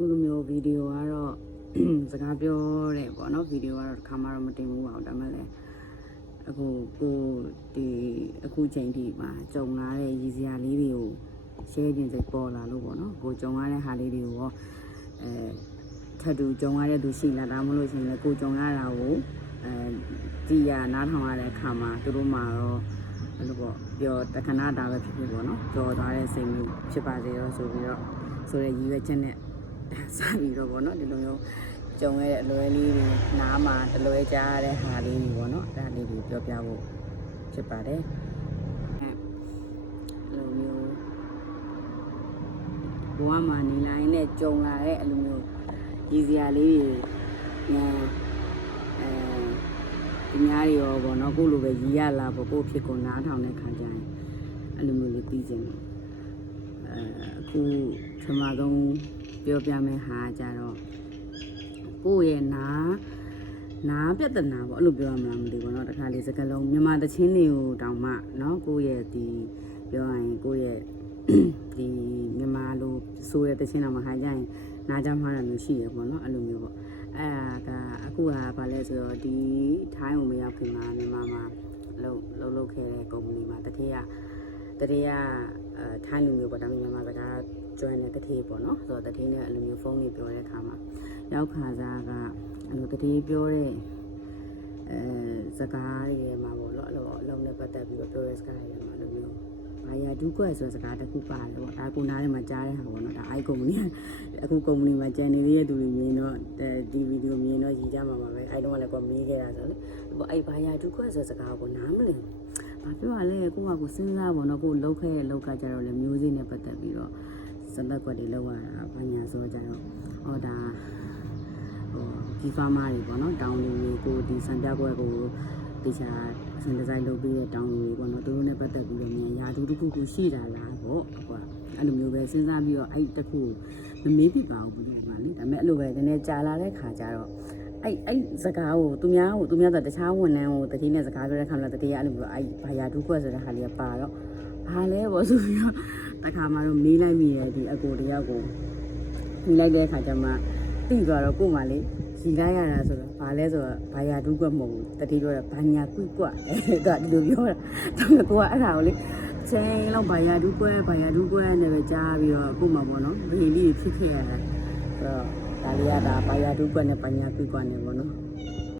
ခုလိုမျိုးဗီဒီယိုကတော့စကားပြောတယ်ပေါ့နော်ဗီဒီယိုကတော့တစ်ခါမှတော့မတင်ဘူးပါဘူးဒါမှလည်းအခုချိန်ထိမှာကြုံလာတဲ့ရည်စရာလေးတွေကို share ခြင်းစိတ်ပေါ်လာလို့ပေါ့နော်ကိုကြုံရတဲ့ဟာလေးတွေကိုရောထပ်တူကြုံရတဲ့သူရှိလာတာမလို့ရှိရင်လည်းကိုကြုံရတာကိုကြည်ရနားထောင်ရတဲ့အခါမှာသူတို့မှာတော့ဘယ်လိုပေါ့ပြောတခဏတာပဲဖြစ်ဖြစ်ပေါ့နော်ကြော်သွားတဲ့စိတ်မျိုးဖြစ်ပါစေတော့ဆိုတဲ့ရည်ရွယ်ချက်နဲ့စပြီးတော့ပေါ့နော်ဒီလိုမျိုးကြုံရတဲ့အလွဲလေးတွေနားမှာတလွဲကြားရတဲ့ဟာလေးတွေပေါ့နော်အဲ့ဒါလေးတွေပြောပြဖို့ဖြစ်ပါတယ်လိုမျိုးဘဝမှာနေလိုက်နဲ့ကြုံလာတဲ့အလိုမျိုးရည်စရာလေးတွေဒီများတွေရောပေါ့နော်ကိုလိုပဲရည်ရလာပေါ့ကိုဖြစ်ကုန်နားထောင်တဲ့ခါကျရင်အဲ့လိုမျိုးလေးပြီးခြင်းအခုပထမဆုံးပြောပြမယ့်ဟာကြတော့ကိုယ့်ရဲ့နားပြဿနာပေါ့အဲ့လိုပြောရမလားမသိဘူးเนาะတခါလေးစကားလုံးမြန်မာသချင်းတွေကိုတောင်မှเนาะကိုယ့်ရဲ့ဒီပြောရရင်ကိုယ့်ရဲ့ဒီမြန်မာလိုဆိုတဲ့သချင်းတော်မှာဟာကြရင်နားကြမှားတာမျိုးရှိရပေါ့เนาะအဲ့လိုမျိုးပေါ့အဲ့ဒါကအခုကဘာလဲဆိုတော့ဒီထိုင်းကိုမရောက်ခင်မှာမြန်မာမှာလုပ်ခဲ့တဲ့ကုမ္ပဏီမှာတတိယထိုင်းလူမျိုးပေါ့ဒါပေမဲ့မြန်မာစကားကျွမ်းတဲ့တတိပေါ့เนาะဆိုတော့တတိနဲ့အဲ့လိုမျိုးဖုန်းတွေပြောတဲ့အခါမှာရောက်ခါစားကအဲ့လိုတတိပြောတဲ့စကားတွေမှာပေါ့လို့အလုံးနဲ့ပတ်သက်ပြီးတော့ပြောတဲ့စကားတွေမှာလိုမျိုးဘာယာဒုကွက်ဆိုတဲ့စကားတစ်ခုပါတယ်ပေါ့ဒါကိုနားထဲမှာကြားတဲ့ဟာပေါ့နော်ဒါကုမ္ပဏီအခုကုမ္ပဏီမှာကျန်နေသေးတဲ့သူတွေမြင်တော့ဒီဗီဒီယိုမြင်တော့ရည်ကြမှာပါပဲအဲ့တော့လည်းကိုမေးခဲ့တာဆိုလေအဲ့ဘာယာဒုကွက်ဆိုတဲ့စကားကိုနားမလည်ဘာပြောရလဲကိုကစဉ်းစားပေါ့နော်ကိုလောက်ခဲ့တဲ့လောက်ကကြတော့လေမျိုးစေ့နဲ့ပတ်သက်ပြီးတော့စက်သက်ကွက်တွေလောက်ရတာဘာညာဆိုကြတော့ဟောဒါဒီဖာမာတွေပေါ့နော်တောင်းလူတွေကိုဒီစံပြကွက်ကိုတခြားစင်ဒီဇိုင်းလုပ်ပြီးတဲ့တောင်းလူတွေပေါ့နော်သူတို့နဲ့ပတ်သက်ပြီးတော့မြန်ရာထူးတစ်ခုခုရှိတာလားပေါ့ကွာအဲ့လိုမျိုးပဲစဉ်းစားပြီးတော့အဲ့တစ်ခုမမေးပြပါဘူးဘယ်လိုပါလဲဒါပေမဲ့အဲ့လိုပဲနည်းနည်းကြာလာတဲ့ခါကျတော့အဲ့စကားကိုသူများဆိုတခြားဝန်ထမ်းကိုတတိနဲ့စကားပြောတဲ့ခါမှာတတိယအဲ့လိုမျိုးအဲ့ဘာယာဒုကွက်ဆိုတဲ့ဟာလေးကပါတော့ဘာလဲပေါ့ဆိုပြီးတော့တခါမှတော့မေးလိုက်မိတယ်ဒီအကိုတယောက်ကိုမေးလိုက်တဲ့ခါကျမှသိသွားတော့ကို့မှာလေရီလိုက်ရတာဆိုတော့ဘာလဲဆိုတော့ဘာယာဒုကွက်မဟုတ်ဘူးတတိပြောတာဘာညာကွကွအဲ့ဒါဒီလိုပြောတာဒါပေမဲ့ကိုကအဲ့ဒါကိုလေချိန်လောက်ဘာယာဒုကွက်နဲ့ပဲကြားပြီးတော့ကို့မှာပေါ့နော်ဘယ်လေးဖြစ်ခဲ့ရတာဆိုတော့ဒါလေးကဒါဘာယာဒုကွက်နဲ့ဘာညာကွကွနဲ့ပေါ့နော်